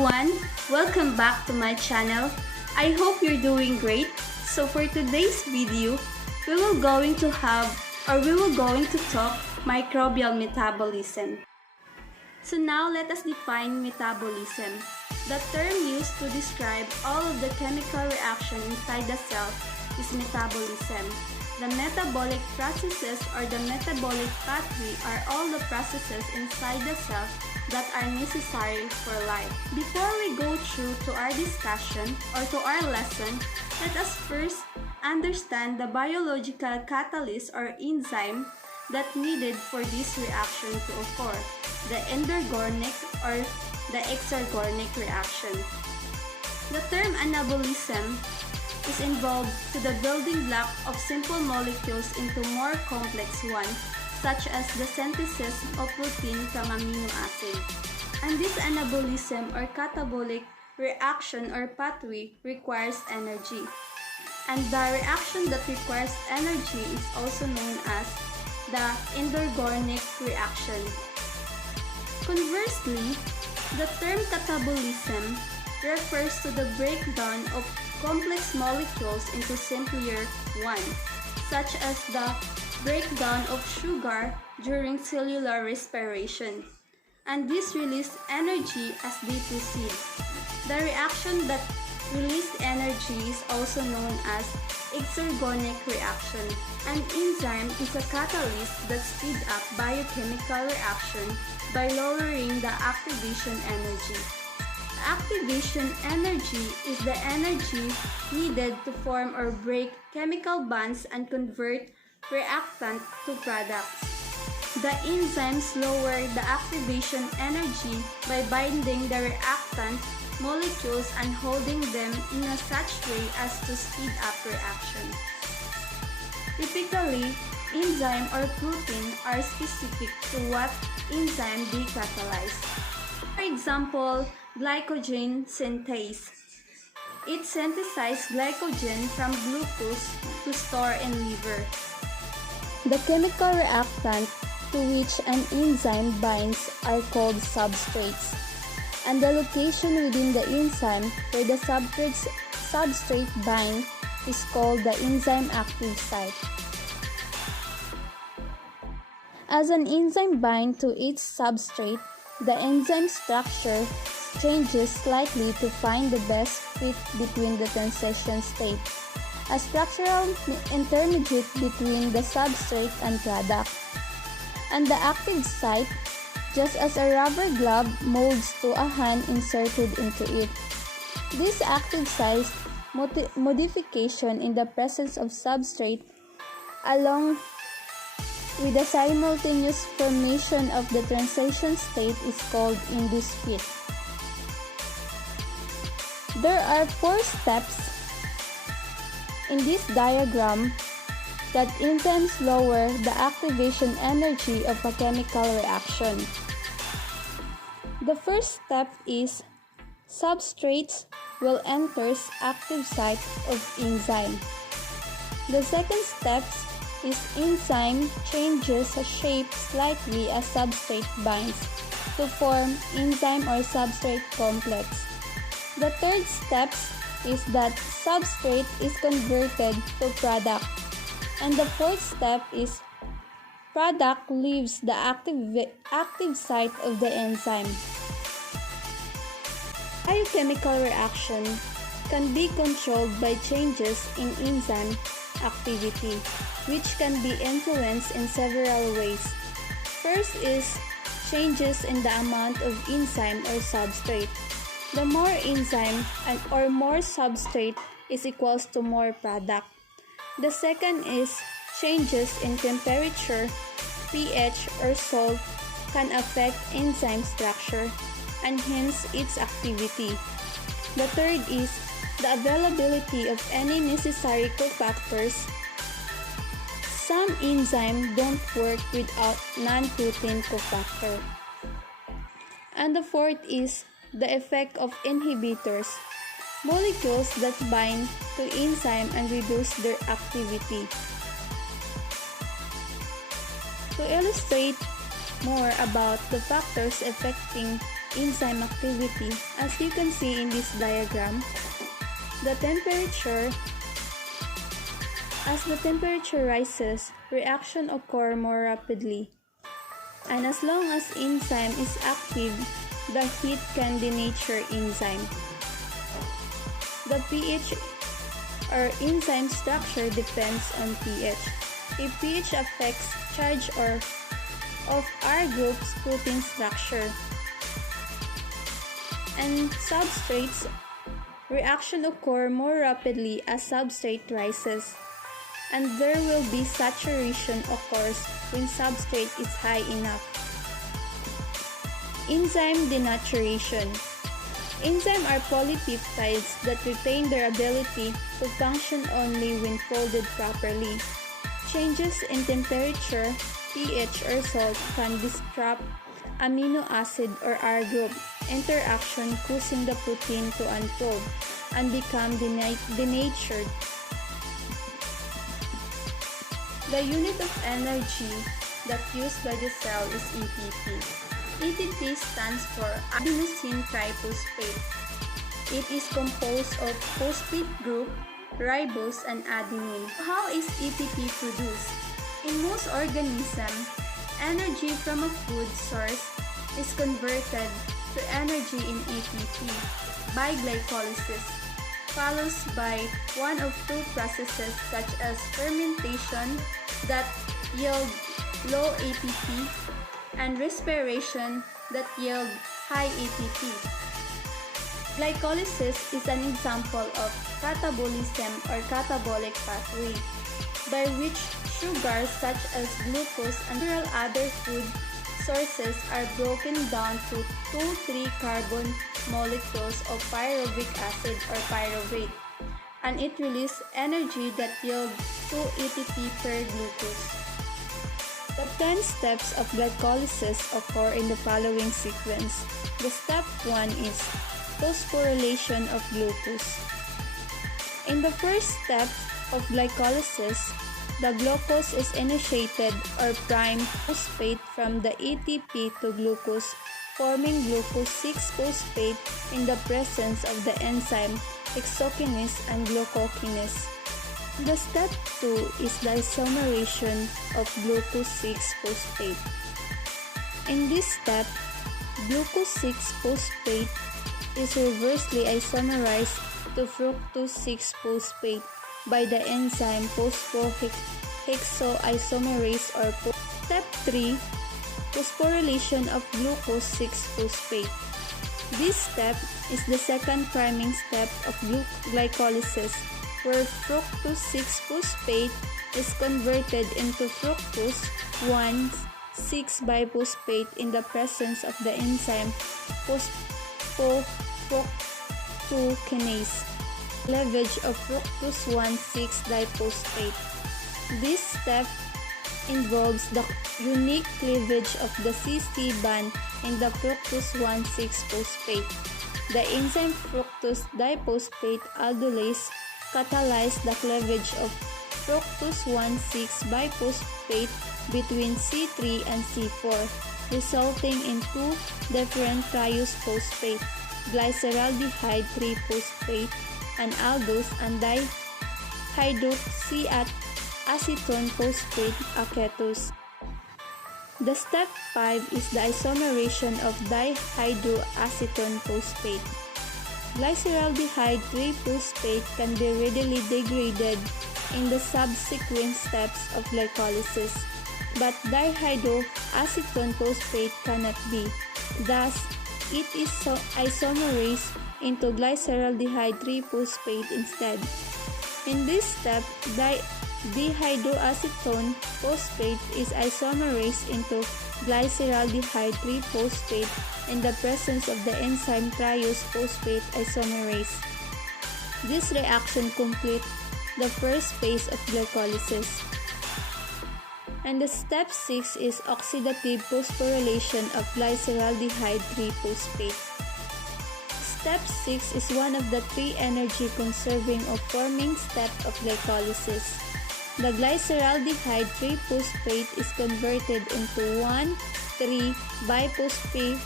everyone, welcome back to my channel. I hope you're doing great. So for today's video, we will going to talk microbial metabolism. So now let us define metabolism. The term used to describe all of the chemical reaction inside the cell is metabolism. The metabolic processes or the metabolic pathway are all the processes inside the cell that are necessary for life. Before we go through to our discussion or to our lesson, let us first understand the biological catalyst or enzyme that needed for this reaction to occur, the endergonic or the exergonic reaction. The term anabolism is involved to the building block of simple molecules into more complex ones, such as the synthesis of protein from amino acid. And this anabolism or catabolic reaction or pathway requires energy. And the reaction that requires energy is also known as the endergonic reaction. Conversely, the term catabolism refers to the breakdown of complex molecules into simpler ones, such as the breakdown of sugar during cellular respiration. And this released energy as they proceed. The reaction that released energy is also known as exergonic reaction. An enzyme is a catalyst that speeds up biochemical reaction by lowering the activation energy. Activation energy is the energy needed to form or break chemical bonds and convert reactant to products. The enzymes lower the activation energy by binding the reactant molecules and holding them in a such way as to speed up reaction. Typically, enzyme or protein are specific to what enzyme they catalyze. For example, glycogen synthase. It synthesizes glycogen from glucose to store in liver. The chemical reactant to which an enzyme binds are called substrates, and the location within the enzyme where the substrate bind is called the enzyme active site. As an enzyme binds to each substrate, the enzyme structure changes slightly to find the best fit between the transition state, a structural intermediate between the substrate and product. And the active site, just as a rubber glove molds to a hand inserted into it. This active site modification in the presence of substrate along with the simultaneous formation of the transition state is called induced fit. There are 4 steps in this diagram that enzymes lower the activation energy of a chemical reaction. The first step is substrates will enter active site of enzyme. The second step is enzyme changes shape slightly as substrate binds to form enzyme or substrate complex. The third step is that substrate is converted to product. And the fourth step is product leaves the active site of the enzyme. Biochemical reaction can be controlled by changes in enzyme activity, which can be influenced in several ways. First is changes in the amount of enzyme or substrate. The more enzyme or more substrate is equals to more product. The second is changes in temperature, pH, or salt can affect enzyme structure and hence its activity. The third is the availability of any necessary cofactors. Some enzymes don't work without non-protein cofactor. And the fourth is the effect of inhibitors, molecules that bind to enzyme and reduce their activity. To illustrate more about the factors affecting enzyme activity. As you can see in this diagram, as the temperature rises, reaction occur more rapidly. And as long as enzyme is active, the heat can denature enzyme. The pH or enzyme structure depends on pH. If pH affects charge of R group's protein structure and substrates, reaction occur more rapidly as substrate rises, and there will be saturation occurs when substrate is high enough. Enzyme denaturation. Enzymes are polypeptides that retain their ability to function only when folded properly. Changes in temperature, pH, or salt can disrupt amino acid or R group interaction, causing the protein to unfold and become denatured. The unit of energy that used by the cell is ATP. ATP stands for adenosine triphosphate. It is composed of phosphate group, ribose, and adenine. How is ATP produced? In most organisms, energy from a food source is converted to energy in ATP by glycolysis, followed by one of two processes such as fermentation that yield low ATP and respiration that yield high ATP. Glycolysis is an example of catabolism or catabolic pathway by which sugars such as glucose and several other food sources are broken down to 2,3 carbon molecules of pyruvic acid or pyruvate, and it releases energy that yields 2 ATP per glucose. The 10 steps of glycolysis occur in the following sequence. The step 1 is phosphorylation of glucose. In the first step of glycolysis, the glucose is initiated or prime phosphate from the ATP to glucose, forming glucose 6-phosphate in the presence of the enzyme hexokinase and glucokinase. The step 2 is the isomerization of glucose 6-phosphate. In this step, glucose 6-phosphate is reversely isomerized to fructose 6-phosphate by the enzyme phosphohexoisomerase or Step 3, phosphorylation of glucose 6-phosphate. This step is the second priming step of glycolysis, where fructose 6-phosphate is converted into fructose 1,6-biphosphate in the presence of the enzyme phosphofructokinase. Cleavage of fructose 1,6-diphosphate. This step involves the unique cleavage of the CC band in the fructose 1,6-phosphate. The enzyme fructose diphosphate aldolase catalyzes the cleavage of fructose 1,6-biphosphate between C3 and C4, resulting in two different triose phosphate, glyceraldehyde 3-phosphate, and aldose and dihydroxyacetone phosphate acetose. The step 5 is the isomerization of dihydroacetone phosphate. Glyceraldehyde 3-phosphate can be readily degraded in the subsequent steps of glycolysis, but dihydroacetone phosphate cannot be. Thus, it is isomerized into glyceraldehyde 3-phosphate instead. In this step, dihydroacetone phosphate is isomerized into glyceraldehyde 3-phosphate in the presence of the enzyme triose phosphate isomerase. This reaction completes the first phase of glycolysis. And the step 6 is oxidative phosphorylation of glyceraldehyde 3-phosphate. Step 6 is one of the 3 energy-conserving or forming steps of glycolysis. The glyceraldehyde 3-phosphate is converted into 1,3-biphosphate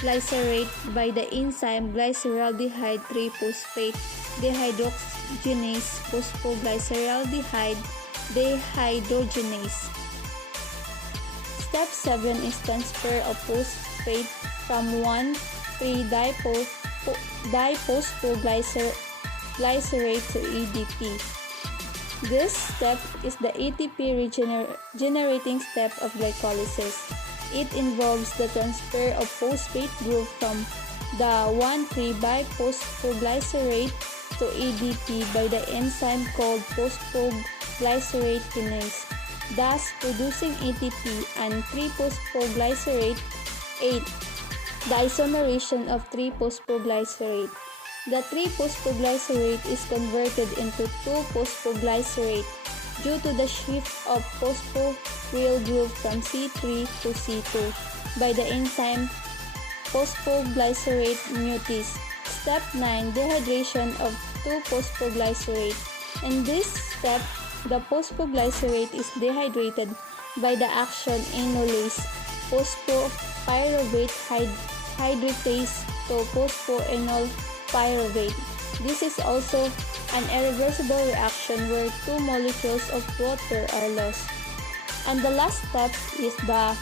glycerate by the enzyme glyceraldehyde 3-phosphate dehydrogenase phosphoglyceraldehyde dehydrogenase. Step 7 is transfer of phosphate from 1,3-diphosphoglycerate to ADP. This step is the ATP regenerating step of glycolysis. It involves the transfer of phosphate group from the 1,3-biphosphoglycerate to ADP by the enzyme called phosphoglycerate kinase, thus producing ATP and 3-phosphoglycerate 8, the isomerization of 3-phosphoglycerate. The 3-phosphoglycerate is converted into 2-phosphoglycerate due to the shift of phosphoryl group from C3 to C2 by the enzyme phosphoglycerate mutase. Step 9. Dehydration of 2-phosphoglycerate. In this step, the phosphoglycerate is dehydrated by the action enolase phosphopyruvate hydratase to phosphoenol pyruvate. This is also an irreversible reaction where 2 molecules of water are lost. And the last step is the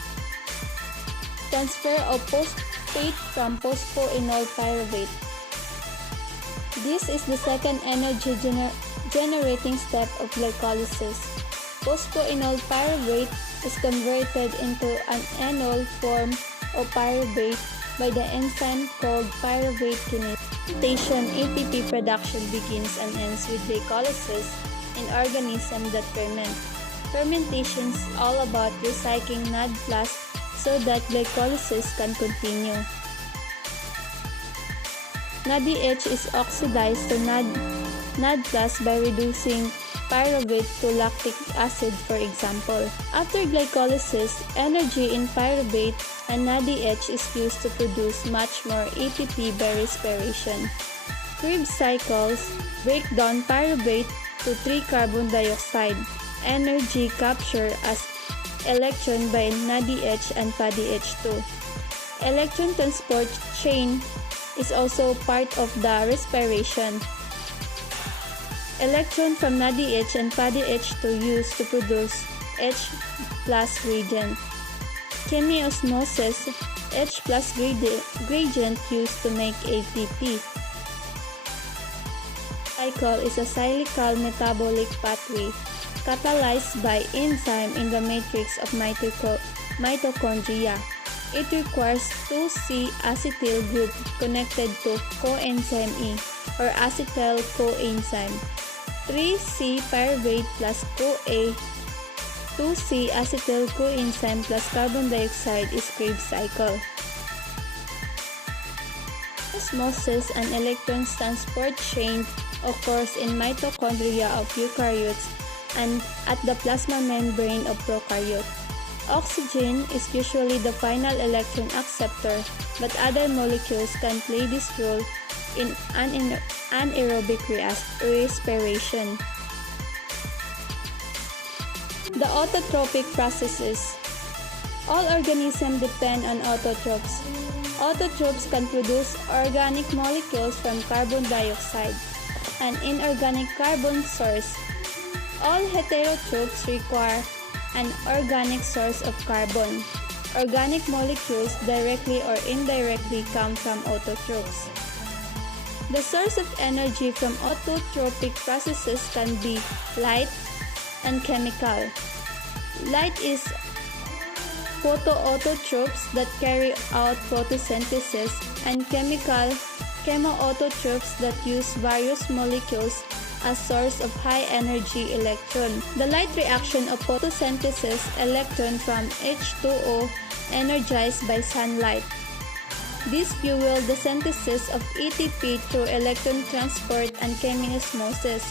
transfer of phosphate from phosphoenol pyruvate. This is the second energy generating step of glycolysis. Phosphoenol pyruvate is converted into an enol form of pyruvate by the enzyme called pyruvate kinase. ATP production begins and ends with glycolysis in organisms that ferment. Fermentation is all about recycling NAD+ so that glycolysis can continue. NADH is oxidized to NAD+ by reducing pyruvate to lactic acid, for example. After glycolysis, energy in pyruvate and NADH is used to produce much more ATP by respiration. Krebs cycles break down pyruvate to 3-carbon dioxide, energy captured as electron by NADH and PADH2. Electron transport chain is also part of the respiration. Electron from NADH and PADH2 used to produce H+ gradient. Chemiosmosis, H+ gradient used to make ATP. Cycle is a cyclical metabolic pathway catalyzed by enzyme in the matrix of mitochondria. It requires 2C-acetyl group connected to coenzyme E or acetyl coenzyme. 3C-pyruvate plus CoA, 2C-acetyl coenzyme plus carbon dioxide is Krebs cycle. Osmosis and electron transport chain occurs in mitochondria of eukaryotes and at the plasma membrane of prokaryote. Oxygen is usually the final electron acceptor, but other molecules can play this role in anaerobic respiration. The autotrophic processes. All organisms depend on autotrophs. Autotrophs can produce organic molecules from carbon dioxide, an inorganic carbon source. All heterotrophs require an organic source of carbon. Organic molecules directly or indirectly come from autotrophs. The source of energy from autotrophic processes can be light and chemical. Light is photoautotrophs that carry out photosynthesis, and chemoautotrophs that use various molecules as source of high-energy electron. The light reaction of photosynthesis, electron from H2O energized by sunlight. This fuels the synthesis of ATP through electron transport and chemiosmosis,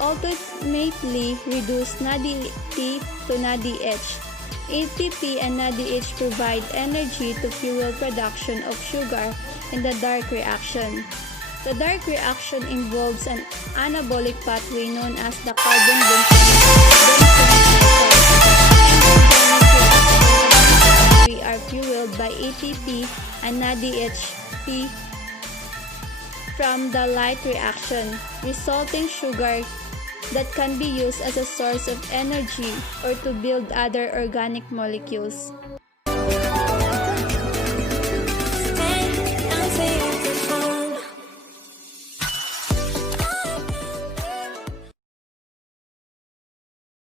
ultimately reduce NADP to NADH. ATP and NADH provide energy to fuel production of sugar in the dark reaction. The dark reaction involves an anabolic pathway known as the carbon-Bunsen cycle. Endogenic reactions are fueled by ATP and NADH from the light reaction, resulting sugar that can be used as a source of energy or to build other organic molecules.